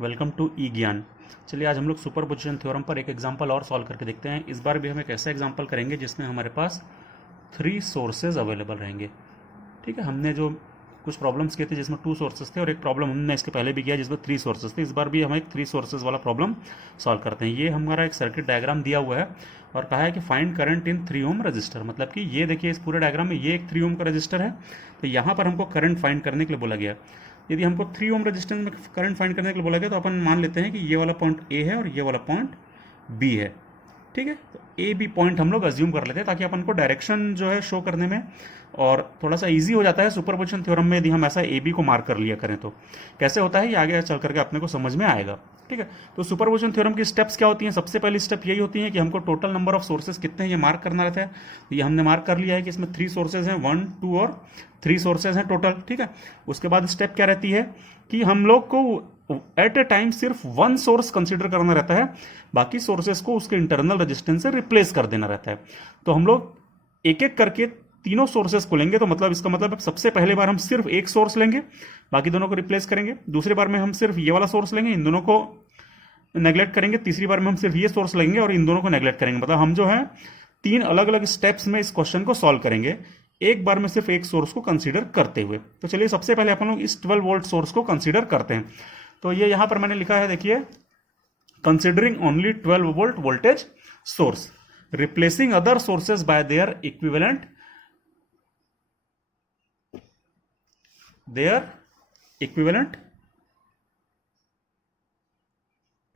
Welcome to ई ज्ञान। चलिए आज हम लोग सुपरपोजिशन थ्योरम पर एक एग्जांपल और सॉल्व करके देखते हैं। इस बार भी हम एक ऐसा एग्जांपल करेंगे जिसमें हमारे पास 3 सोर्सेज अवेलेबल रहेंगे। ठीक है, हमने जो कुछ प्रॉब्लम्स किए थे जिसमें 2 सोर्सेज थे और एक प्रॉब्लम हमने इसके पहले भी किया जिसमें 3 सोर्सेज थे। इस बार भी हम एक 3 सोर्सेज वाला प्रॉब्लम सॉल्व करते हैं। ये हमारा एक सर्किट डायग्राम दिया हुआ है और कहा है कि find current in 3 ohm resistor. मतलब कि ये देखिए, इस पूरे डायग्राम में ये एक 3 ओम का रजिस्टर है, तो यहाँ पर हमको करंट फाइंड करने के लिए बोला गया। यदि हमको 3 ओम रेजिस्टेंस में करंट फाइंड करने के लिए बोला गया तो अपन मान लेते हैं कि ये वाला पॉइंट ए है और ये वाला पॉइंट बी है। ठीक है, तो ए बी पॉइंट हम लोग अज्यूम कर लेते हैं ताकि अपन को डायरेक्शन जो है शो करने में और थोड़ा सा इजी हो जाता है सुपरपोजिशन थ्योरम में यदि हम ऐसा ए बी को मार्क कर लिया करें। तो कैसे होता है ये आगे चल करके अपने को समझ में आएगा। ठीक है, तो सुपरपोजिशन थ्योरम की स्टेप्स क्या होती हैं? सबसे पहली स्टेप यही होती है कि हमको टोटल नंबर ऑफ सोर्सेज कितने हैं ये मार्क करना रहता है। तो ये हमने मार्क कर लिया है कि इसमें 3 सोर्सेज हैं, 1 2 और 3 सोर्सेज हैं टोटल। ठीक है, उसके बाद स्टेप क्या रहती है कि हम लोग को एट ए टाइम सिर्फ 1 सोर्स कंसीडर करना रहता है, बाकी सोर्सेस को उसके इंटरनल रेजिस्टेंस से रिप्लेस कर देना रहता है। तो हम लोग एक एक करके तीनों सोर्सेस को लेंगे। तो मतलब इसका मतलब सबसे पहले बार हम सिर्फ एक सोर्स लेंगे, बाकी दोनों को रिप्लेस करेंगे। दूसरी बार में हम सिर्फ ये वाला सोर्स लेंगे, इन दोनों को नेग्लेक्ट करेंगे। तीसरी बार में हम सिर्फ ये सोर्स लेंगे और इन दोनों को नेग्लेक्ट करेंगे। मतलब हम जो है 3 अलग अलग स्टेप्स में इस क्वेश्चन को सॉल्व करेंगे, एक बार में सिर्फ एक सोर्स को कंसीडर करते हुए। तो चलिए सबसे पहले अपन लोग इस 12 वोल्ट सोर्स को कंसीडर करते हैं। तो ये यहां पर मैंने लिखा है, देखिए, considering only 12 volt voltage source, replacing other sources bye there equivalent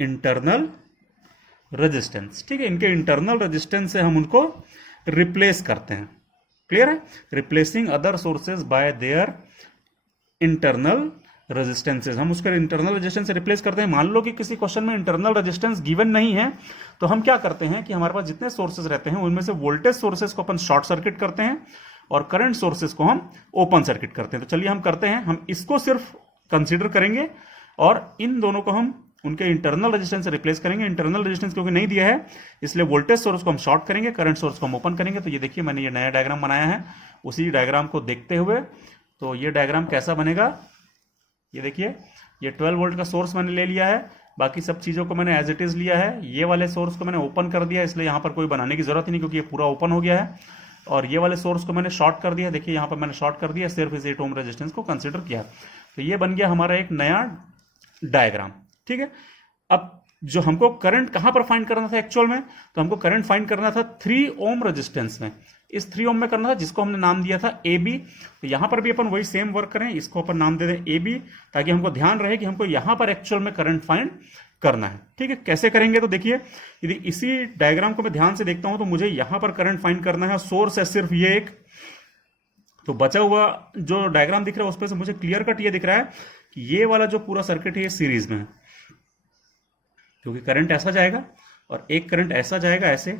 internal resistance. ठीक है, इनके इंटरनल रेजिस्टेंस से हम उनको रिप्लेस करते हैं। क्लियर है? Replacing other sources bye their internal resistances, हम उसके इंटरनल रेजिस्टेंस से रिप्लेस करते हैं। मान लो कि किसी क्वेश्चन में इंटरनल रेजिस्टेंस गिवन नहीं है, तो हम क्या करते हैं कि हमारे पास जितने सोर्सेज रहते हैं उनमें से वोल्टेज सोर्सेज को अपन शॉर्ट सर्किट करते हैं और करंट सोर्सेज को हम ओपन सर्किट करते हैं। तो चलिए हम करते हैं, हम इसको सिर्फ कंसीडर करेंगे और इन दोनों को हम उनके इंटरनल रेजिस्टेंस से रिप्लेस करेंगे। इंटरनल रेजिस्टेंस क्योंकि नहीं दिया है इसलिए वोल्टेज सोर्स को हम शॉर्ट करेंगे, करंट सोर्स को हम ओपन करेंगे। तो ये देखिए, मैंने ये नया डायग्राम बनाया है उसी डायग्राम को देखते हुए। तो ये डायग्राम कैसा बनेगा, ये देखिए, ये 12 वोल्ट का सोर्स मैंने ले लिया है, बाकी सब चीजों को मैंने एज इट इज लिया है। ये वाले सोर्स को मैंने ओपन कर दिया, इसलिए यहां पर कोई बनाने की जरूरत ही नहीं क्योंकि ये पूरा ओपन हो गया है। और ये वाले सोर्स को मैंने शॉर्ट कर दिया, देखिए यहां पर मैंने शॉर्ट कर दिया, सिर्फ इस 8 ओम रेजिस्टेंस को कंसीडर किया। तो ये बन गया हमारा एक नया डायग्राम। ठीक है, अब जो हमको करंट कहां पर फाइंड करना था एक्चुअल में, तो हमको करंट फाइंड करना था 3 ओम रेजिस्टेंस में। इस 3 ओम में करना था जिसको हमने नाम दिया था ए बी। तो यहां पर भी अपन वही सेम वर्क करें, इसको अपन नाम दे दें ए बी, ताकि हमको ध्यान रहे कि हमको यहां पर एक्चुअल में करंट फाइंड करना है। ठीक है, कैसे करेंगे? तो देखिए, यदि इसी डायग्राम को मैं ध्यान से देखता हूं तो मुझे यहां पर करंट फाइंड करना है, सोर्स है सिर्फ ये एक। तो बचा हुआ जो डायग्राम दिख रहा है उस पर से मुझे क्लियर कट ये दिख रहा है कि ये वाला जो पूरा सर्किट है ये सीरीज में है, क्योंकि करंट ऐसा जाएगा और एक करंट ऐसा जाएगा ऐसे।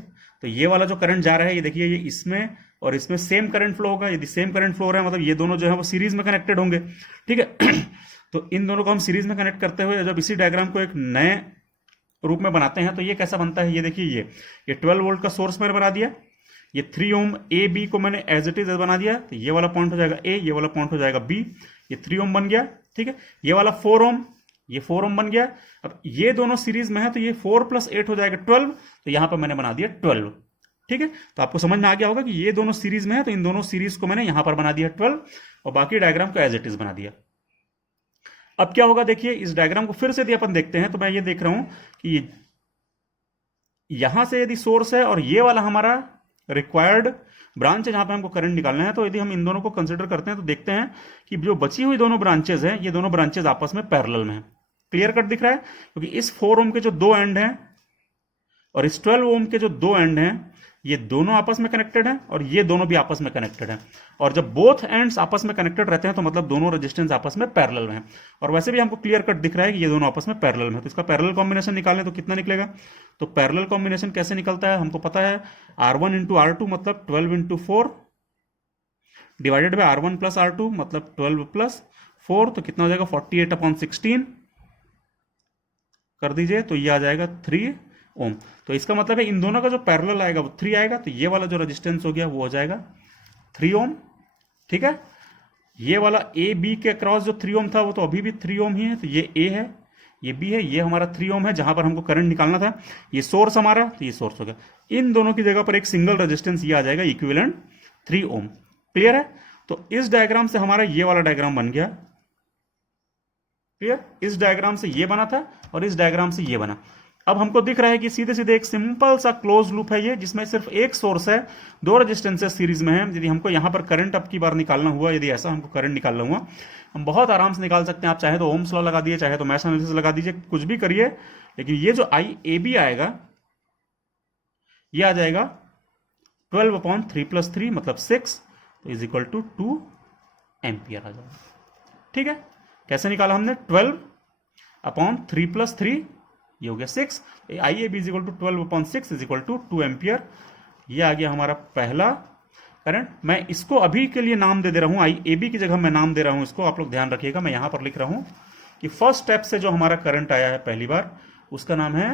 तो ये वाला जो करंट जा रहा है ये देखिए, ये इसमें और इसमें सेम करंट फ्लो होगा। यदि सेम करंट फ्लो हो रहा है मतलब ये दोनों जो है वो सीरीज में कनेक्टेड होंगे। ठीक है तो इन दोनों को हम सीरीज में कनेक्ट करते हुए जब इसी डायग्राम को एक नए रूप में बनाते हैं तो ये कैसा बनता है, ये देखिए, ये 12 वोल्ट का सोर्स मैंने बना दिया, ये 3 ओम ए बी को मैंने एज इट इज बना दिया। तो ये वाला पॉइंट हो जाएगा ए, ये वाला पॉइंट हो जाएगा बी, ये 3 ओम बन गया। ठीक है, ये वाला 4 ओम, ये 4 ओम बन गया। अब ये दोनों सीरीज में है तो ये 4 + 8 हो जाएगा 12। तो यहां पर मैंने बना दिया 12। ठीक है, तो आपको समझ में आ गया होगा कि ये दोनों सीरीज में है, तो इन दोनों सीरीज को मैंने यहां पर बना दिया 12 और बाकी डायग्राम को एज इट इज बना दिया। अब क्या होगा, देखिए, इस डायग्राम को फिर से यदि अपन देखते हैं तो मैं ये देख रहा हूं कि यहां से यदि सोर्स है और ये वाला हमारा रिक्वायर्ड ब्रांच है जहां पे हमको करंट निकालना है, तो यदि हम इन दोनों को कंसीडर करते हैं तो देखते हैं कि जो बची हुई दोनों ब्रांचेज हैं ये दोनों ब्रांचेज आपस में पैरेलल में है। क्लियर कट दिख रहा है, क्योंकि इस 4 ओम के जो 2 एंड हैं और इस 12 ओम के जो 2 एंड हैं ये दोनों आपस में कनेक्टेड हैं और ये दोनों भी आपस में कनेक्टेड हैं। और जब बोथ एंड्स आपस में कनेक्टेड रहते हैं तो मतलब दोनों रेजिस्टेंस आपस में पैरेलल में हैं। और वैसे भी हमको क्लियर कट दिख रहा है कि ये दोनों आपस में पैरेलल में है। तो इसका पैरेलल कॉम्बिनेशन निकालें तो कितना निकलेगा? तो पैरेलल कॉम्बिनेशन कैसे निकलता है हमको पता है, R1 × R2 मतलब 12 × 4 डिवाइडेड बाय R1 + R2 मतलब 12 + 4, तो कितना हो जाएगा 48/16 कर दीजिए, तो ये आ जाएगा 3 ओम। तो इसका मतलब है इन दोनों का जो पैरेलल आएगा वो 3 आएगा, तो ये वाला जो रेजिस्टेंस हो गया वो हो जाएगा 3 ओम। ठीक है, ये वाला ए बी के क्रॉस जो 3 ओम था वो तो अभी भी 3 ओम ही है, तो ये ए है, ये बी है, ये हमारा 3 ओम है जहां पर हमको करंट निकालना था, ये सोर्स हमारा, तो ये सोर्स हो गया। इन दोनों की जगह पर एक सिंगल रेजिस्टेंस ये आ जाएगा इक्विवेलेंट 3 ओम। क्लियर है? तो इस डायग्राम से हमारा ये वाला डायग्राम बन गया। क्लियर? इस डायग्राम से ये बना था और इस डायग्राम से ये बना। अब हमको दिख रहा है कि सीधे सीधे एक सिंपल सा क्लोज लूप है ये, जिसमें सिर्फ एक सोर्स है, 2 रेजिस्टेंसेस सीरीज में है। यदि हमको यहां पर करंट अब की बार निकालना हुआ, यदि ऐसा हमको करंट निकालना हुआ, हम बहुत आराम से निकाल सकते हैं। आप चाहे तो ओम्स लॉ लगा दीजिए, चाहे तो मैश एनालिसिस लगा दीजिए, कुछ भी करिए, लेकिन ये जो आई ए बी आएगा ये आ जाएगा 12/3 + 3 मतलब 6 इज इक्वल टू 2 एम्पियर आ जाएगा। ठीक है? कैसे निकाला हमने? 12/3 + 3 ये हो गया 6, I A B is equal to 12/6 is equal to 2 ampere. ये आ गया हमारा पहला करंट। मैं इसको अभी के लिए नाम दे रहा हूं, आई ए बी की जगह मैं नाम दे रहा हूं इसको, आप लोग ध्यान रखिएगा। मैं यहां पर लिख रहा हूं कि फर्स्ट स्टेप से जो हमारा करंट आया है पहली बार, उसका नाम है,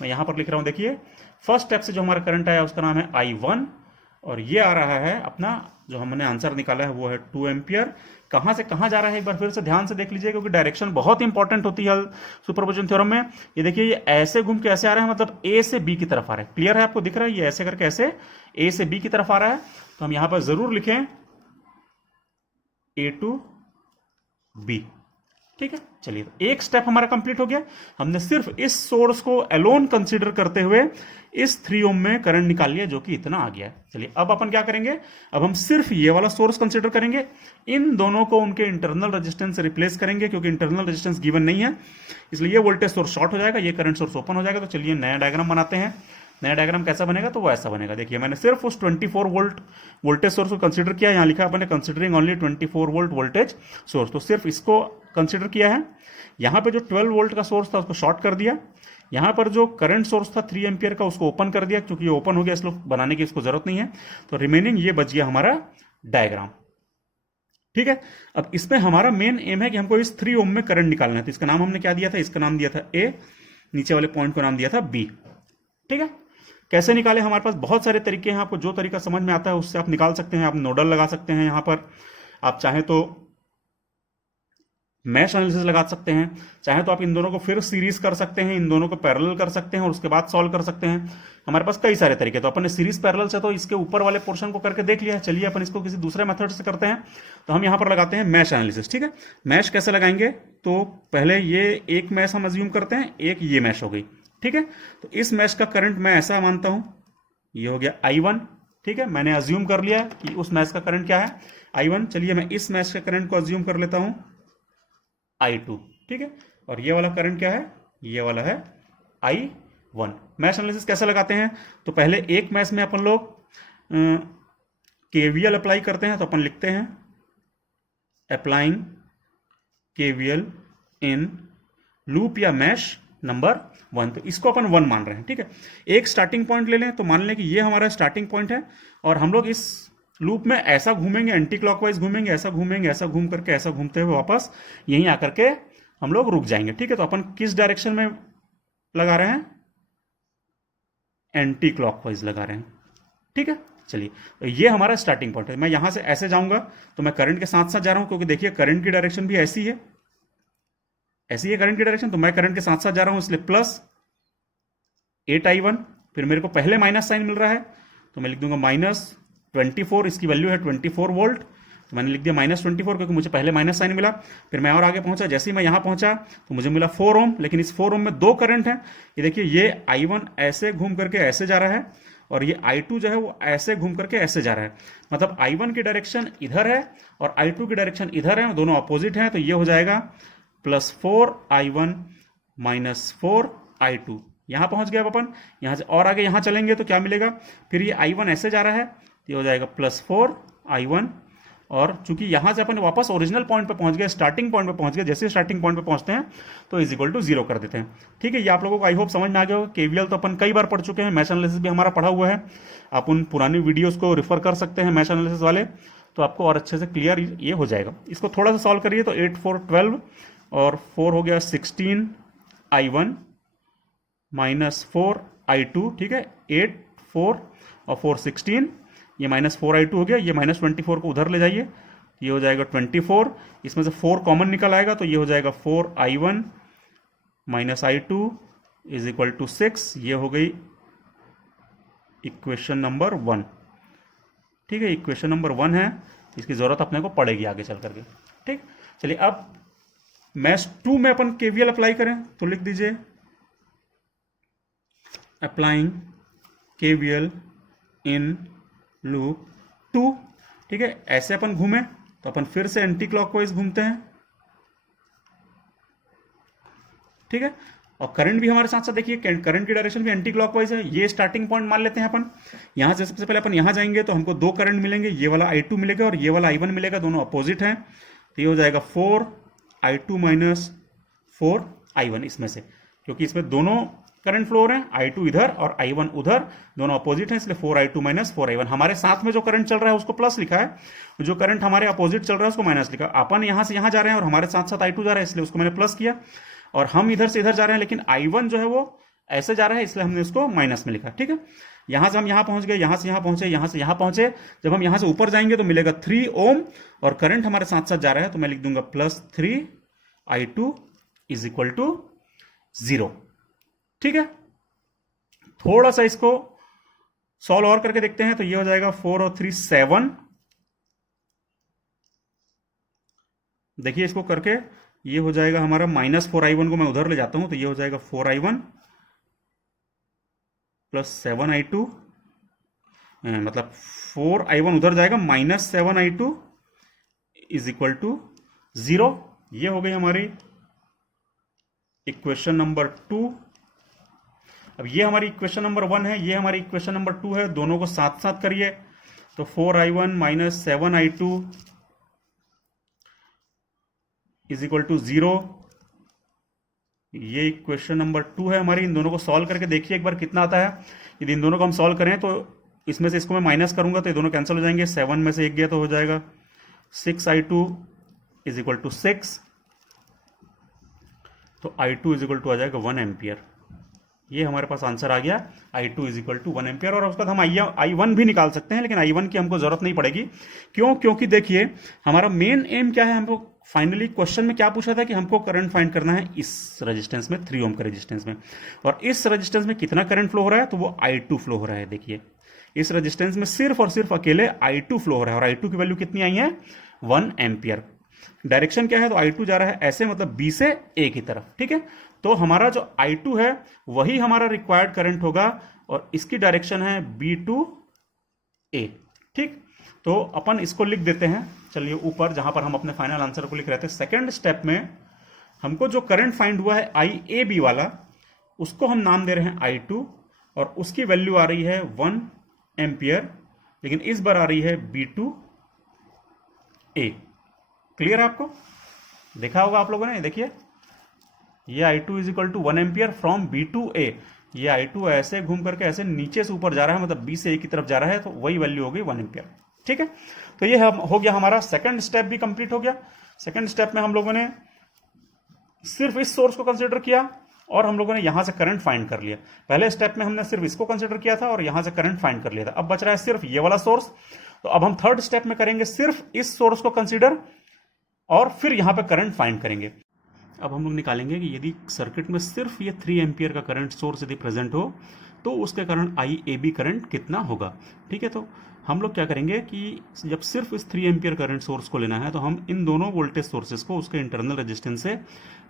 मैं यहां पर लिख रहा हूं, देखिए फर्स्ट स्टेप से जो हमारा करंट आया उसका नाम है I1, और ये आ रहा है अपना जो हमने आंसर निकाला है वो है 2 एम्पियर। कहां से कहां जा रहा है एक बार फिर से ध्यान से देख लीजिए, क्योंकि डायरेक्शन बहुत इंपॉर्टेंट होती है सुपरपोजिशन थ्योरम में। ये देखिए ये ऐसे घूम के ऐसे आ रहा है, मतलब ए से बी की तरफ आ रहा है। क्लियर है? आपको दिख रहा है ये ऐसे करके ऐसे ए से बी की तरफ आ रहा है। तो हम यहां पर जरूर लिखें A to B। ठीक है? चलिए, तो एक स्टेप हमारा कंप्लीट हो गया। हमने सिर्फ इस सोर्स को अलोन कंसीडर करते हुए इस 3 ओम में करंट निकाल लिया, जो कि इतना आ गया है। चलिए, अब अपन क्या करेंगे? अब हम सिर्फ ये वाला सोर्स कंसीडर करेंगे, इन दोनों को उनके इंटरनल रेजिस्टेंस से रिप्लेस करेंगे, क्योंकि इंटरनल रेजिस्टेंस गिवन नहीं है, इसलिए ये वोल्टेज सोर्स शॉर्ट हो जाएगा, ये करंट सोर्स ओपन हो जाएगा। तो चलिए नया डायग्राम बनाते हैं। नया डायग्राम कैसा बनेगा? तो वो ऐसा बनेगा। देखिए, मैंने सिर्फ उस 24 वोल्ट वोल्टेज सोर्स को कंसीडर किया। यहां लिखा है अपने considering only 24 volt voltage source, तो सिर्फ इसको कंसीडर किया है। यहां पे जो 12 वोल्ट का सोर्स था उसको शॉर्ट कर दिया। यहां पर जो करंट सोर्स था 3 एम्पियर का उसको ओपन कर दिया, क्योंकि ये ओपन हो गया, इसलिए बनाने की इसको जरूरत नहीं है। तो रिमेनिंग ये बच गया हमारा डायग्राम। ठीक है? अब इसमें हमारा मेन एम है कि हमको इस 3 ओम में करंट निकालना है। तो इसका नाम हमने क्या दिया था? इसका नाम दिया था ए, नीचे वाले पॉइंट को नाम दिया था बी। ठीक है? कैसे निकाले? हमारे पास बहुत सारे तरीके हैं, आपको जो तरीका समझ में आता है उससे आप निकाल सकते हैं। आप नोडल लगा सकते हैं, यहां पर आप चाहें तो मैश एनालिसिस लगा सकते हैं, चाहे तो आप इन दोनों को फिर सीरीज कर सकते हैं, इन दोनों को पैरेलल कर सकते हैं और उसके बाद सॉल्व कर सकते हैं। हमारे पास कई सारे तरीके। तो अपन ने सीरीज पैरेलल से तो इसके ऊपर वाले पोर्शन को करके देख लिया। चलिए अपन इसको किसी दूसरे मेथड से करते हैं। तो हम यहां पर लगाते हैं मैश एनालिसिस। ठीक है? मैश कैसे लगाएंगे? तो पहले ये एक मैश हम अज्यूम करते हैं, एक ये मैश हो गई। ठीक है? तो इस मैश का करंट मैं ऐसा मानता हूं, ये हो गया I1। ठीक है? मैंने अज्यूम कर लिया कि उस मैश का करंट क्या है, I1। चलिए मैं इस मैश के करंट को अज्यूम कर लेता हूं I2। ठीक है? और ये वाला करंट क्या है? ये वाला है I1। मैश एनालिसिस कैसे लगाते हैं? तो पहले एक मैश में अपन लोग KVL अप्लाई करते हैं। तो अपन लिखते हैं अप्लाइंग KVL इन लूप या मैश नंबर 1। तो इसको अपन 1 मान रहे हैं। ठीक है? एक स्टार्टिंग पॉइंट ले लें, तो मान लें कि ये हमारा स्टार्टिंग पॉइंट है, और हम लोग इस लूप में ऐसा घूमेंगे, एंटी क्लॉकवाइज घूमेंगे, ऐसा घूमेंगे, ऐसा घूम करके, ऐसा घूमते हुए वापस यहीं आकर के हम लोग रुक जाएंगे। ठीक है? तो अपन किस डायरेक्शन में लगा रहे हैं? एंटी क्लॉकवाइज लगा रहे हैं। ठीक है? चलिए, तो ये हमारा स्टार्टिंग पॉइंट है। मैं यहां से ऐसे जाऊंगा तो मैं करंट के साथ साथ जा रहा हूं, क्योंकि देखिए करंट की डायरेक्शन भी ऐसी है, ऐसी है करंट की डायरेक्शन। तो मैं करंट के साथ साथ जा रहा हूं, इसलिए +8I1। फिर मेरे को पहले माइनस साइन मिल रहा है, तो मैं लिख दूंगा -24, इसकी वैल्यू है 24 वोल्ट। तो मैंने लिख दिया -24, क्योंकि मुझे पहले माइनस साइन मिला। फिर मैं और आगे पहुंचा, जैसे ही मैं यहां पहुंचा तो मुझे मिला 4 ओम, लेकिन इस 4 ओम में 2 करंट हैं। ये देखिए, ये I1 ऐसे घूम करके ऐसे जा रहा है, और ये I2 जो है वो ऐसे घूम करके ऐसे जा रहा है। मतलब I1 की डायरेक्शन इधर है और I2 की डायरेक्शन इधर है, दोनों अपोजिट हैं। तो ये हो जाएगा +4I1 -4I2। यहां पहुंच गया अपन। यहां से और आगे यहां चलेंगे तो क्या मिलेगा? फिर ये I1 ऐसे जा रहा है, तो ये हो जाएगा +4I1। और चूंकि यहां से अपन वापस ओरिजिनल पॉइंट पे पहुंच गए, स्टार्टिंग पॉइंट पे पहुंच गए, जैसे स्टार्टिंग पॉइंट पे पहुंचते हैं तो इज इक्वल टू 0 कर देते हैं। ठीक है? ये आप लोगों को आई होप समझ में आ गया होगा। केवीएल तो अपन कई बार पढ़ चुके हैं, मैश एनालिसिस भी हमारा पढ़ा हुआ है। आप उन पुरानी वीडियोस को रेफर कर सकते हैं मैश एनालिसिस वाले, तो आपको और अच्छे से क्लियर ये हो जाएगा। इसको थोड़ा सा सॉल्व करिए। तो 8 4 12 और 4 हो गया 16I1 -4I2। ठीक है? 8 4 और 4 16, ये -4I2 हो गया। ये -24 को उधर ले जाइए, ये हो जाएगा 24। इसमें से 4 कॉमन निकल आएगा, तो ये हो जाएगा 4I1 minus I2 is equal to 6। ये हो गई इक्वेशन नंबर 1। ठीक है, इक्वेशन नंबर 1 है, इसकी ज़रूरत अपने को पड़ेगी आगे चल करके। ठीक, चलिए अब मैश 2 में अपन KVL अप्लाई करें तो लिख दीजिए अप्लाइंग KVL इन लूप 2। ठीक है, ऐसे अपन घूमें तो अपन फिर से एंटी क्लॉकवाइज घूमते हैं। ठीक है, और करंट भी हमारे साथ साथ देखिए करंट की डायरेक्शन भी एंटी क्लॉकवाइज है। ये स्टार्टिंग पॉइंट मान लेते हैं अपन। यहां से सबसे पहले अपन यहां जाएंगे तो हमको दो करंट मिलेंगे, ये वाला I2 मिलेगा और ये वाला I1 मिलेगा, दोनों अपोजिट हैं। तो ये हो जाएगा 4I2 माइनस 4I1 इसमें से, क्योंकि इसमें दोनों करंट फ्लो हो रहे हैं, I2 इधर और I1 उधर, दोनों अपोजिट हैं, इसलिए 4I2 माइनस 4I1। हमारे साथ में जो करंट चल रहा है उसको प्लस लिखा है, जो करंट हमारे अपोजिट चल रहा है उसको माइनस लिखा। अपन यहां से यहां जा रहे हैं और हमारे साथ साथ I2 जा रहा है, इसलिए उसको मैंने प्लस किया। और हम इधर से इधर जा रहे हैं, लेकिन I1 जो है वो ऐसे जा रहा है, इसलिए हमने उसको माइनस में लिखा। ठीक है, यहां से हम यहां पहुंच गए, यहां से यहां पहुंचे, यहां से यहां पहुंचे। जब हम यहां से ऊपर जाएंगे तो मिलेगा 3 ओम और करंट हमारे साथ साथ जा रहा है, तो मैं लिख दूंगा plus 3I2 is equal to 0। ठीक है, थोड़ा सा इसको सॉल्व और करके देखते हैं तो ये हो जाएगा 4 और 3 7। देखिए इसको करके ये हो जाएगा हमारा माइनस 4I1 को मैं उधर ले जाता हूं तो ये हो जाएगा 4I1 प्लस 7I2, मतलब 4I1 उधर जाएगा minus 7I2 is equal to 0। ये हो गई हमारी इक्वेशन नंबर 2। अब ये हमारी इक्वेशन नंबर 1 है, ये हमारी इक्वेशन नंबर 2 है, दोनों को साथ साथ करिए तो 4I1 minus 7I2 is equal to 0। ये इक्वेशन नंबर 2 है हमारी। इन दोनों को सॉल्व करके देखिए एक बार कितना आता है। यदि इन दोनों को हम सॉल्व करें तो इसमें से इसको मैं माइनस करूंगा तो ये दोनों कैंसिल हो जाएंगे। 7 में से एक गया तो हो जाएगा 6I2 इज इक्वल टू 6। तो I2 इज इक्वल टू आ जाएगा 1 एम्पियर। ये हमारे पास आंसर आ गया, I2 is equal to 1 ampere. और उसके बाद हम I1 भी निकाल सकते हैं, लेकिन I1 की हमको जरूरत नहीं पड़ेगी। क्यों? क्योंकि देखिए हमारा मेन एम क्या है, हमको फाइनली क्वेश्चन में क्या पूछा था कि हमको करंट फाइंड करना है इस रेजिस्टेंस में, 3 ओम का रेजिस्टेंस में। और इस रेजिस्टेंस में कितना करंट फ्लो हो रहा है, तो वो I2 फ्लो हो रहा है। देखिए इस रेजिस्टेंस में सिर्फ और सिर्फ अकेले I2 फ्लो हो रहा है, और I2 की वैल्यू कितनी आई है, 1 एम्पियर। डायरेक्शन क्या है, तो I2 जा रहा है ऐसे, मतलब B से A की तरफ। ठीक है, तो हमारा जो I2 है वही हमारा रिक्वायर्ड करंट होगा, और इसकी डायरेक्शन है B to A। ठीक, तो अपन इसको लिख देते हैं। चलिए ऊपर जहां पर हम अपने फाइनल आंसर को लिख रहे थे, सेकेंड स्टेप में हमको जो करंट फाइंड हुआ है IAB वाला, उसको हम नाम दे रहे हैं I2, और उसकी वैल्यू आ रही है 1 एम्पियर, लेकिन इस बार आ रही है B to A। क्लियर है आपको? देखा होगा आप लोगों ने, देखिए ये I2 is equal to 1 ampere from B to A। ये I2 ऐसे घूम करके ऐसे नीचे से ऊपर जा रहा है, मतलब B से A की तरफ जा रहा है, तो वही वैल्यू हो गई 1 एम्पियर। ठीक है, तो ये हो गया हमारा सेकंड स्टेप भी कंप्लीट हो गया। सेकंड स्टेप में हम लोगों ने सिर्फ इस सोर्स को कंसीडर किया और हम लोगों ने यहां से करंट फाइंड कर लिया। पहले स्टेप में हमने सिर्फ इसको कंसीडर किया था और यहां से करंट फाइंड कर लिया था। अब बच रहा है सिर्फ ये वाला सोर्स। तो अब हम थर्ड स्टेप में करेंगे सिर्फ इस सोर्स को कंसीडर, और फिर यहां पे करंट फाइंड करेंगे। अब हम लोग निकालेंगे कि यदि सर्किट में सिर्फ ये 3 एम्पियर का करंट सोर्स यदि प्रेजेंट हो तो उसके कारण IAB करंट कितना होगा। ठीक है, तो हम लोग क्या करेंगे कि जब सिर्फ इस 3 एम्पियर करंट सोर्स को लेना है तो हम इन दोनों वोल्टेज सोर्सेज को उसके इंटरनल रेजिस्टेंस से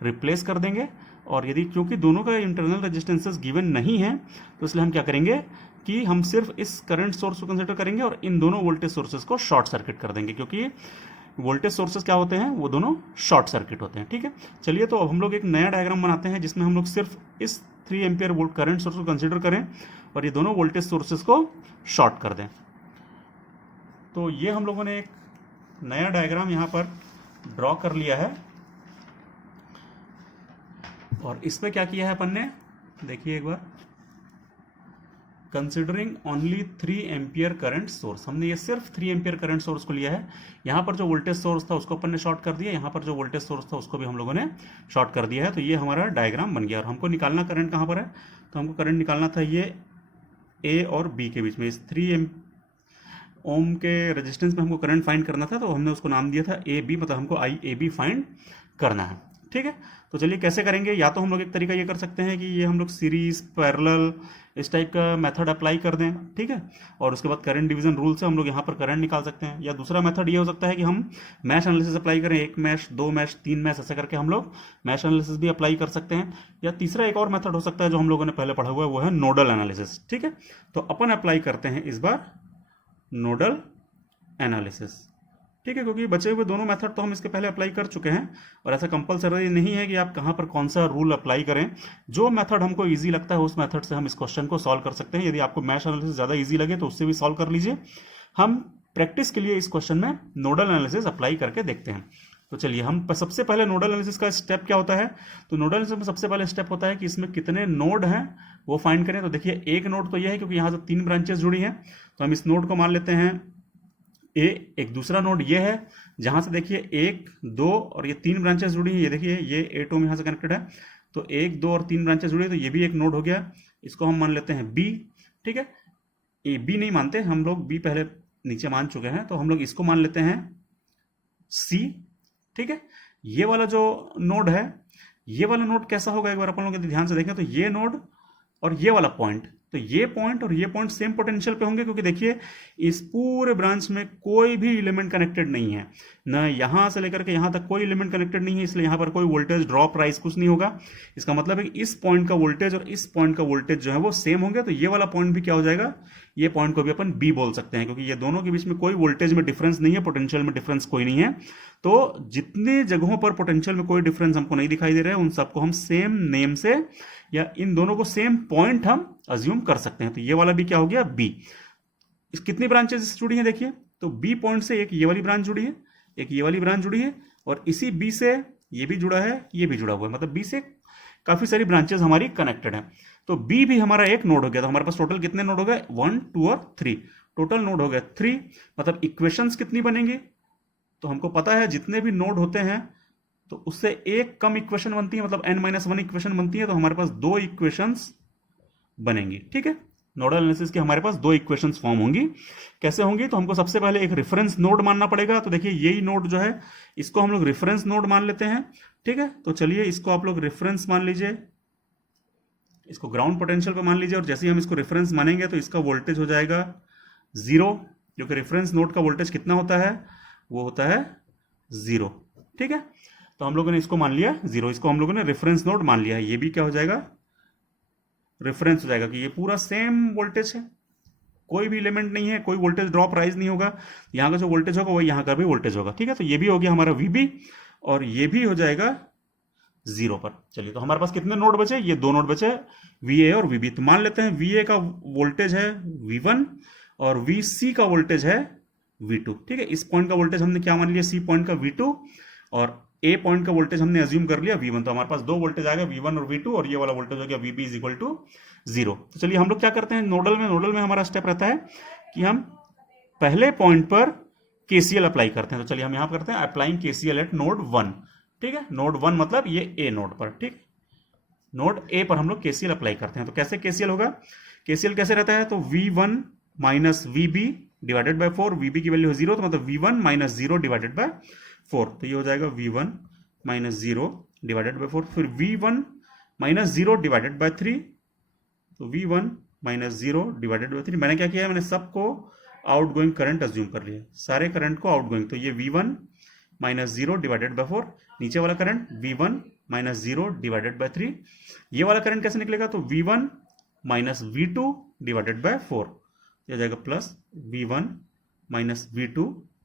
रिप्लेस कर देंगे। और यदि क्योंकि दोनों का इंटरनल रेजिस्टेंसेस गिवन नहीं है, तो इसलिए हम क्या करेंगे कि हम सिर्फ इस करंट सोर्स को कंसिडर करेंगे और इन दोनों वोल्टेज सोर्सेज को शॉर्ट सर्किट कर देंगे, क्योंकि वोल्टेज सोर्सेज क्या होते हैं, वो दोनों शॉर्ट सर्किट होते हैं। ठीक है, चलिए तो अब हम लोग एक नया डायग्राम बनाते हैं जिसमें हम लोग सिर्फ इस 3 एम्पियर वोल्ट करंट सोर्स को कंसीडर करें और ये दोनों वोल्टेज सोर्सेज को शॉर्ट कर दें। तो ये हम लोगों ने एक नया डायग्राम यहां पर ड्रॉ कर लिया है, और इसमें क्या किया है अपन ने, देखिए एक बार, considering only 3 ampere current source. हमने ये सिर्फ 3 एम्पियर करंट सोर्स को लिया है। यहाँ पर जो वोल्टेज सोर्स था उसको अपन ने शॉर्ट कर दिया, यहाँ पर जो वोल्टेज सोर्स था उसको भी हम लोगों ने शॉर्ट कर दिया है। तो ये हमारा डायग्राम बन गया। और हमको निकालना करंट कहाँ पर है, तो हमको करंट निकालना था ये A और B के बीच में, इस 3 ओम के रेजिस्टेंस में हमको करंट फाइंड करना था, तो हमने उसको नाम दिया था AB, मतलब हमको IAB फाइंड करना है। ठीक है। तो चलिए कैसे करेंगे, या तो हम लोग एक तरीका ये कर सकते हैं कि ये हम लोग सीरीज पैरेलल इस टाइप का मेथड अप्लाई कर दें, ठीक है, और उसके बाद करंट डिवीजन रूल से हम लोग यहाँ पर करंट निकाल सकते हैं। या दूसरा मेथड ये हो सकता है कि हम मैश एनालिसिस अप्लाई करें, 1 मैश 2 मैश 3 मैश ऐसे करके हम लोग मैश एनालिसिस भी अप्लाई कर सकते हैं। या तीसरा एक और मेथड हो सकता है जो हम लोगों ने पहले पढ़ा हुआ है, वो है नोडल एनालिसिस, ठीक है। तो अपन अप्लाई करते हैं इस बार नोडल एनालिसिस, ठीक है, क्योंकि बचे हुए दोनों मेथड तो हम इसके पहले अप्लाई कर चुके हैं और ऐसा कंपलसरी नहीं है कि आप कहाँ पर कौन सा रूल अप्लाई करें। जो मेथड हमको इजी लगता है उस मेथड से हम इस क्वेश्चन को सॉल्व कर सकते हैं। यदि आपको मैश एनालिसिस ज़्यादा इजी लगे तो उससे भी सॉल्व कर लीजिए। हम प्रैक्टिस के लिए इस क्वेश्चन में नोडल एनालिसिस अप्लाई करके देखते हैं। तो चलिए, हम सबसे पहले नोडल एनालिसिस का स्टेप क्या होता है, तो नोडल एनालिसिस में सबसे पहले स्टेप होता है कि इसमें कितने नोड हैं वो फाइंड करें। तो देखिए, एक नोड तो यह है क्योंकि यहाँ से 3 ब्रांचेस जुड़ी हैं, तो हम इस नोड को मान लेते हैं ए। एक दूसरा नोड ये है जहां से देखिए 1 2 और ये 3 ब्रांचेस जुड़ी हैं। ये देखिए, ये A2 में यहाँ से कनेक्टेड है, तो 1 2 और 3 ब्रांचेस जुड़ी है, तो ये भी एक नोड हो गया। इसको हम मान लेते हैं बी, ठीक है। ए बी नहीं मानते हम लोग, बी पहले नीचे मान चुके हैं, तो हम लोग इसको मान लेते हैं सी, ठीक है। ये वाला जो नोड है, ये वाला नोड कैसा होगा एक बार अपन लोग यदि ध्यान से देखें तो ये नोड और ये वाला पॉइंट, तो ये पॉइंट और ये पॉइंट सेम पोटेंशियल पे होंगे, क्योंकि देखिए इस पूरे ब्रांच में कोई भी एलिमेंट कनेक्टेड नहीं है, ना यहां से लेकर के यहां तक कोई एलिमेंट कनेक्टेड नहीं है, इसलिए यहां पर कोई वोल्टेज ड्रॉप राइज कुछ नहीं होगा। इसका मतलब है कि इस पॉइंट का वोल्टेज और इस पॉइंट का वोल्टेज जो है वो सेम होंगे। तो ये वाला पॉइंट भी क्या हो जाएगा, ये पॉइंट को भी अपन बी बोल सकते हैं, क्योंकि ये दोनों के बीच में कोई वोल्टेज में डिफरेंस नहीं है, पोटेंशियल में डिफरेंस कोई नहीं है। तो जितने जगहों पर पोटेंशियल में कोई डिफरेंस हमको नहीं दिखाई दे रहा है उन सबको हम सेम नेम से या इन दोनों को सेम पॉइंट हम अज्यूम कर सकते हैं। तो ये वाला भी क्या हो गया, बी। इस कितनी ब्रांचेस जुड़ी हैं देखिए, तो बी पॉइंट से एक ये वाली ब्रांच जुड़ी है, एक ये वाली ब्रांच जुड़ी है, और इसी बी से ये भी जुड़ा है, ये भी जुड़ा हुआ है, मतलब बी से काफी सारी ब्रांचेस हमारी कनेक्टेड हैं। तो बी भी हमारा एक नोड हो गया। तो हमारे पास टोटल कितने नोड हो गए, 1 2 और 3, टोटल नोड हो गए 3। मतलब इक्वेशंस कितनी बनेंगी, तो हमको पता है जितने भी नोड होते हैं तो उससे एक कम इक्वेशन बनती है, मतलब n-1 इक्वेशन बनती है, तो हमारे पास 2 इक्वेशंस बनेंगी, ठीक है। नोडल एनालिसिस की हमारे पास 2 इक्वेशंस फॉर्म होंगी। कैसे होंगी, तो हमको सबसे पहले एक रेफरेंस नोड मानना पड़ेगा। तो देखिए, यही नोड जो है इसको हम लोग रेफरेंस नोड मान लेते हैं, ठीक है। तो चलिए, इसको आप लोग रेफरेंस मान लीजिए, इसको ग्राउंड पोटेंशियल पे मान लीजिए, और जैसे ही हम इसको रेफरेंस मानेंगे तो इसका वोल्टेज हो जाएगा 0, क्योंकि रेफरेंस नोड का वोल्टेज कितना होता है, वो होता है 0, ठीक है। तो हम लोगों ने इसको मान लिया 0, इसको हम लोगों ने रेफरेंस नोड मान लिया है। ये भी क्या हो जाएगा, रेफरेंस हो जाएगा, कि ये पूरा सेम वोल्टेज है, कोई भी एलिमेंट नहीं है, कोई वोल्टेज ड्रॉप राइज नहीं होगा, यहाँ का जो वोल्टेज होगा वही यहाँ का भी वोल्टेज होगा, ठीक है। तो ये भी हो गया हमारा VB, और ये भी हो जाएगा 0 पर। चलिए, तो हमारे पास कितने नोड बचे, ये 2 नोड बचे, VA और VB। तो मान लेते हैं VA का वोल्टेज है V1 और VC का वोल्टेज है V2, ठीक है। इस पॉइंट का वोल्टेज हमने क्या मान लिया, C पॉइंट का V2, और A पॉइंट का वोल्टेज हमने अज्यूम कर लिया V1। तो हमारे पास 2 वोल्टेज आएगा, V1 और V2, और ये वाला वोल्टेज हो गया VB इज इक्वल टू 0। तो चलिए, हम लोग क्या करते हैं नोडल में हमारा स्टेप रहता है कि हम पहले पॉइंट पर KCL अप्लाई करते हैं। तो चलिए, हम यहां करते हैं अप्लाइंग KCL एट नोड 1, ठीक है। नोड 1 मतलब ये A नोड पर, ठीक, नोड A पर हम लोग KCL अप्लाई करते हैं। तो कैसे KCL होगा, KCL कैसे रहता है, तो V1 minus VB divided by 4, VB की वैल्यू 0, तो मतलब V1 माइनस 0 डिवाइडेड बाय 4, तो ये हो जाएगा V1 माइनस 0 डिवाइडेड बाय 4। फिर V1 माइनस 0 डिवाइडेड बाय 3, तो V1 माइनस 0 डिवाइडेड बाय 3। मैंने क्या किया है, मैंने सबको आउटगोइंग करंट अज्यूम कर लिया, सारे करंट को आउटगोइंग। तो ये V1 माइनस 0 डिवाइडेड बाय 4, नीचे वाला current V1 minus 0 divided by 3। ये वाला करंट कैसे निकलेगा, तो V1 minus V2 divided by 4, ये जाएगा plus V1 minus V2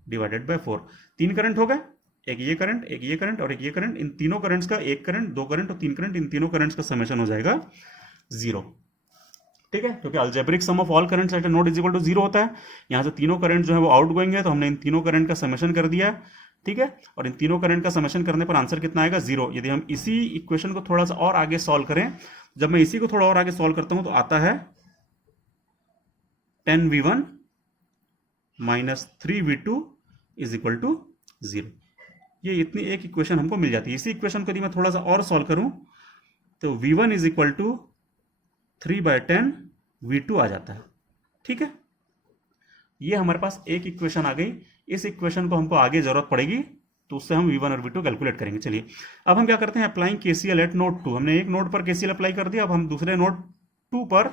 divided by 4। 3 current हो गए, एक ये करंट, एक ये करंट और एक ये करंट। इन तीनों करंट्स का, एक करंट, 2 करंट और 3 करंट, इन तीनों करंट्स का समेशन हो जाएगा 0, ठीक है, क्योंकि algebraic sum of all currents at a node is equal to 0 होता है। यहां से तीनों करंट जो है वो आउटगोइंग है, तो हमने इन तीनों करंट का समेशन कर दिया, ठीक है। और इन तीनों करंट का समेशन करने पर आंसर कितना आएगा, 0। यदि हम इसी इक्वेशन को थोड़ा सा और आगे सॉल्व करें, जब मैं इसी को थोड़ा और आगे सॉल्व करता हूं तो आता है 10V1 minus 3V2 is equal to 0। ये इतनी एक इक्वेशन हमको मिल जाती है। इसी इक्वेशन को यदि मैं थोड़ा सा और सॉल्व करूं तो V1 is equal to 3/10 V2 आ जाता है, ठीक है। ये हमारे पास एक इक्वेशन आ गई। इस इक्वेशन को हमको आगे जरूरत पड़ेगी तो उससे हम V1 और V2 कैलकुलेट करेंगे। चलिए अब हम क्या करते हैं, अप्लाइंग KCL एट नोड 2। हमने एक नोड पर KCL अप्लाई कर दिया, अब हम दूसरे नोड 2 पर,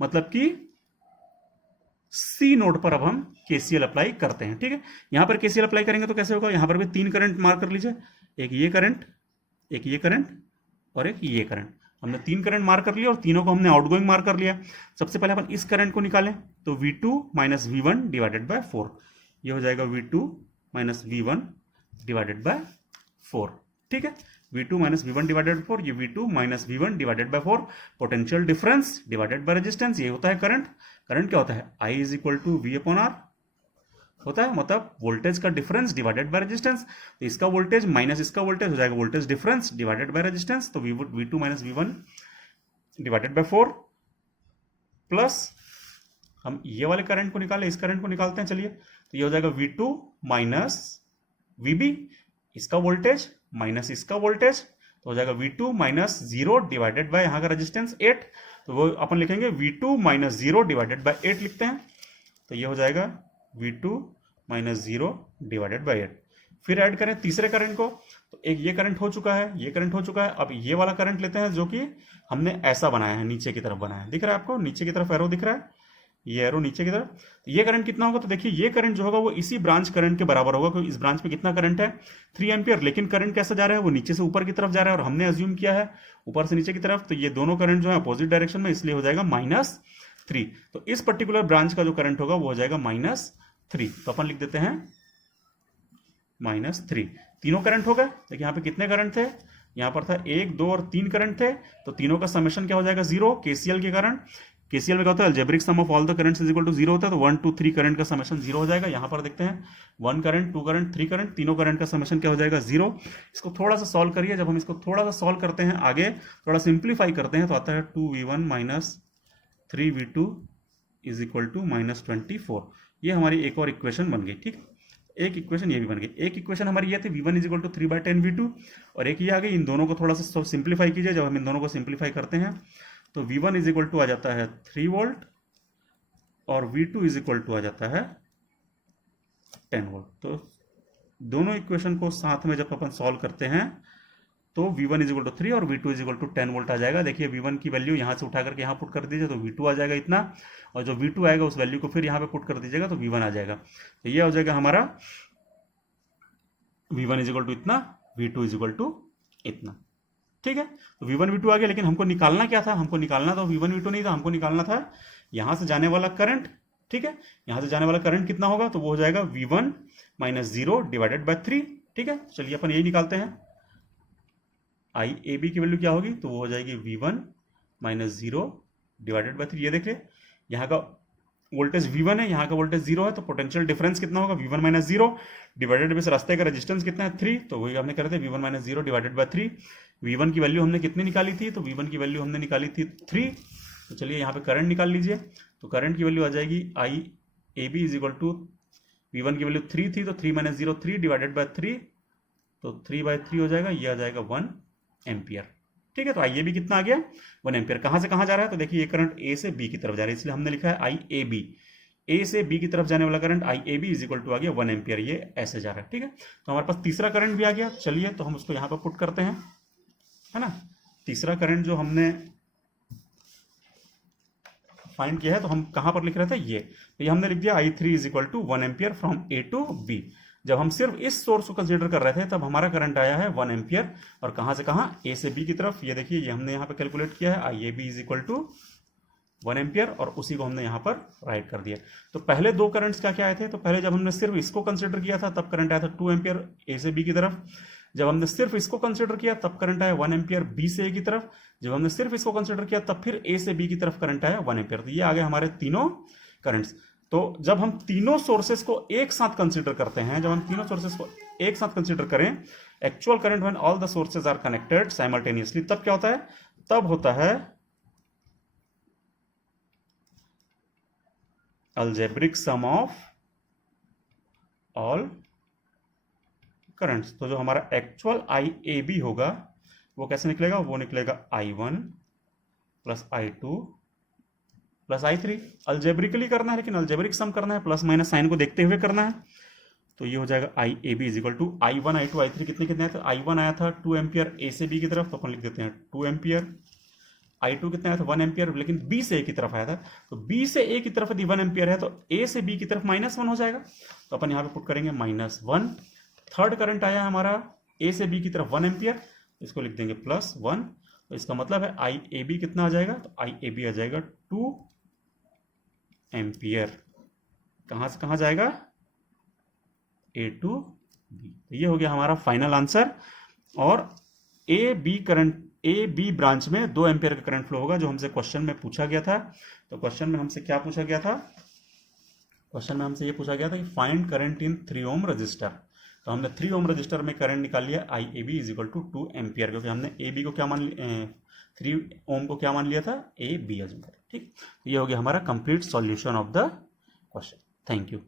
मतलब कि C नोड पर अब हम KCL अप्लाई करते हैं। ठीक है, यहां पर KCL अप्लाई करेंगे तो कैसे होगा, यहां पर भी 3 करंट मार्क कर लीजिए, एक ये करंट, एक ये करंट और एक ये करंट। हमने 3 करंट मार्क कर लिया और तीनों को हमने आउटगोइंग मार्क कर लिया। सबसे पहले अपन इस करंट को निकालें, तो V2 minus V1 divided by 4, ये हो जाएगा V2 minus V1 divided by 4। ठीक है, V2 minus V1 divided by 4, ये V2 minus V1 divided by 4, potential difference divided by resistance, ये होता है करंट। करंट क्या होता है, I is equal to V upon R होता है, मतलब वोल्टेज का डिफरेंस डिवाइडेड बाय रेजिस्टेंस। तो इसका वोल्टेज माइनस इसका वोल्टेज हो जाएगा voltage difference divided by resistance. तो V2 minus V1 divided by 4 plus हम ये वाले करंट को निकालें, इस करंट को निकालते हैं। चलिए, तो ये हो जाएगा V2 माइनस VB, इसका वोल्टेज माइनस इसका वोल्टेज, तो हो जाएगा V2 माइनस 0 डिवाइडेड बाय यहाँ का रेजिस्टेंस 8, तो वो अपन लिखेंगे V2 माइनस 0 डिवाइडेड बाय 8 लिखते हैं। तो ये हो जाएगा V2 माइनस 0 डिवाइडेड बाय 8। फिर ऐड करें तीसरे करंट को, तो एक ये करंट हो चुका है, ये करंट हो चुका है। अब ये वाला करंट लेते हैं जो कि हमने ऐसा बनाया है, नीचे की तरफ बनाया है, दिख रहा है आपको, नीचे की तरफ एरो दिख रहा है, ये एरो नीचे की तरफ। तो ये करंट कितना होगा, तो देखिए ये करंट जो होगा वो इसी ब्रांच करंट के बराबर होगा, क्योंकि इस ब्रांच में कितना करंट है 3 एम्पियर, लेकिन करंट कैसा जा रहा है, वो नीचे से ऊपर की तरफ जा रहा है और हमने अज्यूम किया है ऊपर से नीचे की तरफ। तो ये दोनों करंट जो है अपोजिट डायरेक्शन में, इसलिए हो जाएगा -3। तो इस पर्टिकुलर ब्रांच का जो करंट होगा वो हो जाएगा -3। तो अपन लिख देते हैं -3। तीनों करंट हो गए। देखिए यहाँ पे कितने करंट थे, यहाँ पर था 1, 2 और 3 करंट थे, तो तीनों का समेशन क्या हो जाएगा 0। KCL के कारण, KCL में क्या होता है, algebraic sum of all the currents is equal to 0 होता है, तो 1, 2, 3 करंट का समेशन 0 हो जाएगा। यहाँ पर देखते हैं 1 करंट, 2 करंट, 3 करंट, तीनों करंट का समेशन क्या हो जाएगा 0। इसको थोड़ा सा सॉल्व करिए, जब हम इसको थोड़ा सा सॉल्व करते हैं, आगे थोड़ा सिंप्लीफाई करते हैं, तो आता है 2V1 minus 3V2 is equal to -24। ये हमारी एक और इक्वेशन बन गई। ठीक, एक इक्वेशन ये भी बन गई। एक इक्वेशन हमारी ये थी V1 is equal to 3/10V2, और एक ये आ गई। इन दोनों को थोड़ा सा सिंप्लीफाई कीजिए, जब हम इन दोनों को सिंप्लीफाई करते हैं तो V1 इज इक्वल टू आ जाता है 3 वोल्ट और V2 इज इक्वल टू आ जाता है 10 वोल्ट। तो दोनों इक्वेशन को साथ में जब अपन सॉल्व करते हैं तो V1 इज इक्वल टू 3 और V2 is equal to 10 volt आ जाएगा। देखिए V1 की वैल्यू यहाँ से उठा करके यहाँ पुट कर दीजिए तो V2 आ जाएगा इतना, और जो V2 आएगा उस वैल्यू को फिर यहाँ पे पुट कर दीजिएगा तो V1 आ जाएगा। तो ये हो जाएगा हमारा V1 इज इक्वल टू इतना, V2 इज इक्वल टू इतना। ठीक है, तो V1 V2 आ गया, लेकिन हमको निकालना क्या था, हमको निकालना तो V1 V2 नहीं था, हमको निकालना था यहाँ से जाने वाला करंट। ठीक है, यहाँ से जाने वाला करंट कितना होगा, तो वो हो जाएगा V1 माइनस 0 डिवाइडेड बाय 3। ठीक है, चलिए अपन यही निकालते हैं। IAB की वैल्यू क्या होगी, तो वो हो जाएगी V1 माइनस 0 डिवाइडेड बाय 3। ये देखिए यहाँ का वोल्टेज V1 है, यहाँ का वोल्टेज 0 है, तो पोटेंशियल डिफरेंस कितना होगा V1 माइनस 0 डिवाइडेड बाय रास्ते का रेजिस्टेंस कितना है 3, तो वही हमने करे थे V1 minus 0 divided by 3। V1 की वैल्यू हमने कितनी निकाली थी, तो V1 की वैल्यू हमने निकाली थी 3। तो चलिए यहाँ पे करंट निकाल लीजिए, तो करंट की वैल्यू आ जाएगी IAB is equal to, V1 की वैल्यू 3 थी तो 3 माइनस 0 3 डिवाइडेड बाय 3, तो 3/3 हो जाएगा, ये आ जाएगा 1 एम्पियर। ठीक है, तो IAB कितना आ गया 1 एम्पियर। कहां से कहां जा रहा है, तो देखिए ये करंट A से B की तरफ जा रहा है, इसलिए हमने लिखा है IAB। A से B की तरफ जाने वाला current IAB is equal to आ गया 1 एम्पियर, ये ऐसे जा रहा है। ठीक है, तो हमारे पास तीसरा करंट भी आ गया। चलिए तो हम उसको यहाँ पर पुट करते हैं, है ना। तीसरा करंट जो हमने फाइंड किया है, तो हम कहां पर लिख रहे थे, ये हमने लिख दिया I3 is equal to 1 ampere from A to B। जब हम सिर्फ इस सोर्स को कंसीडर कर रहे थे तब हमारा करंट आया है 1 एम्पियर, और कहां से कहां, A से B की तरफ। ये देखिए ये हमने यहाँ पे कैलकुलेट किया है IAB is equal to 1 ampere, और उसी को हमने यहाँ पर राइट कर दिया। तो पहले दो करंट्स क्या क्या आए थे, तो पहले जब हमने सिर्फ इसको कंसिडर किया था तब करंट आया था 2 एम्पियर A से B की तरफ। जब हमने सिर्फ इसको कंसिडर किया तब करंट आया 1 एम्पियर B से A की तरफ। जब हमने सिर्फ इसको कंसिडर किया तब फिर A से B की तरफ करंट आया 1 एम्पियर। तो ये आ गए हमारे तीनों करंट्स। तो जब हम तीनों सोर्सेस को एक साथ कंसिडर करते हैं, जब हम तीनों सोर्सेस को एक साथ कंसिडर करें, actual current when all the sources are connected simultaneously, तब क्या होता है, तब होता है algebraic sum of all currents. तो जो हमारा एक्चुअल IAB होगा वो कैसे निकलेगा, वो निकलेगा I1 plus I2 plus I3। Algebraically करना है, लेकिन अल्जेब्रिक सम करना है, प्लस माइनस साइन को देखते हुए करना है। तो ये हो जाएगा I A B is equal to I1 I2 I3 कितने कितने आए थे। I1 आया था 2 एम्पियर ए से बी की तरफ, तो अपन लिख देते हैं 2 एम्पियर। I2 कितना आया था 1 एम्पियर, लेकिन बी से ए की तरफ आया था, तो बी से ए की तरफ यदि 1 एम्पियर है तो ए से बी की तरफ -1 हो जाएगा, तो अपन यहाँ पे पुट करेंगे -1। थर्ड करंट आया हमारा ए से बी की तरफ 1 एम्पियर, इसको लिख देंगे +1, तो इसका मतलब है आई ए बी कितना आ जाएगा, तो आई ए बी आ जाएगा 2 एम्पियर। कहां से कहां जाएगा, ए टू बी। तो ये हो गया हमारा फाइनल आंसर। और ए बी ब्रांच में 2 एम्पियर का करंट फ्लो होगा, जो हमसे क्वेश्चन में पूछा गया था। तो क्वेश्चन में हमसे क्या पूछा गया था, क्वेश्चन में हमसे ये पूछा गया था कि find current in 3 ohm resistor. तो हमने 3 ओम रजिस्टर में करंट निकाल लिया I A B is equal to 2 ampere, क्योंकि हमने ए बी को क्या मान लिया, 3 ओम को क्या मान लिया था, ए बी। ठीक, ये हो गया हमारा complete solution of the question. Thank you.